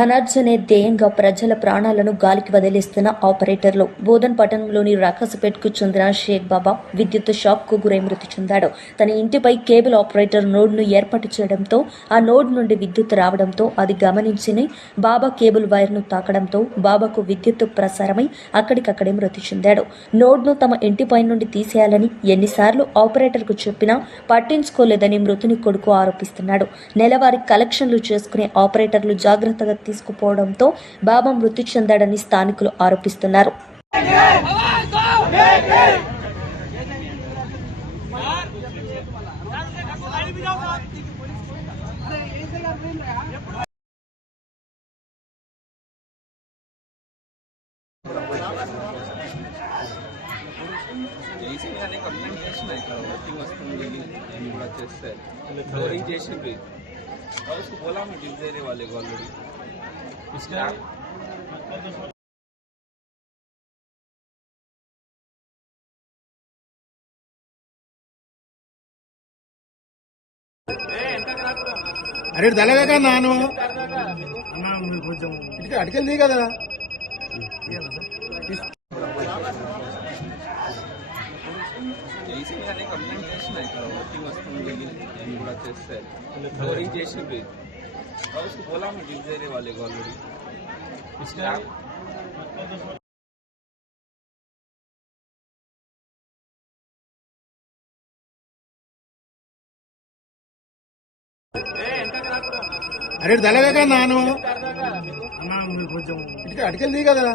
ధనార్జనే ధ్యేయంగా ప్రజల ప్రాణాలను గాలికి వదిలేస్తున్న ఆపరేటర్లు. బోధన్ పట్టణంలోని రాకసపేట్కు చెందిన షేక్ బాబా విద్యుత్ షాక్కు గురై మృతి చెందాడు. తన ఇంటిపై కేబుల్ ఆపరేటర్ నోడ్ను ఏర్పాటు చేయడంతో ఆ నోడ్ నుండి విద్యుత్ రావడంతో అది గమనించి బాబా కేబుల్ వైర్ను తాకడంతో బాబాకు విద్యుత్ ప్రసారమై అక్కడికక్కడే మృతి చెందాడు. నోడ్ను తమ ఇంటిపై నుండి తీసేయాలని ఎన్నిసార్లు ఆపరేటర్కు చెప్పినా పట్టించుకోలేదని మృతుని కొడుకు ఆరోపిస్తున్నాడు. నెలవారీ కలెక్షన్లు చేసుకునే ఆపరేటర్లు జాగ్రత్తగా తీసుకుపోవడంతో బాబా మృతి చెందాడని స్థానికులు ఆరోపిస్తున్నారు. ఏసీగానే కంప్లైంట్ చేసిన ఇక్కడ వర్కింగ్ వస్తుంది కూడా చేస్తే ఫ్లోరింగ్ చేసిండ్రి. और उसको बोला मैं गिर दे रहे वाले को ऑलरेडी అరే తెలగా నాను ఇటుక అటుకెళ్ళి కదా ఏసీగానే కంప్లైంట్ చేసిన ఇక్కడ వర్కింగ్ వస్తుంది నేను కూడా చేస్తే ఫ్లోరింగ్ చేసిండ్రి और उसको बोला मैं गिर दे रहे वाले को ऑलरेडी అరే తెలగా నాను ఇటుక అటుకెళ్ళి కదా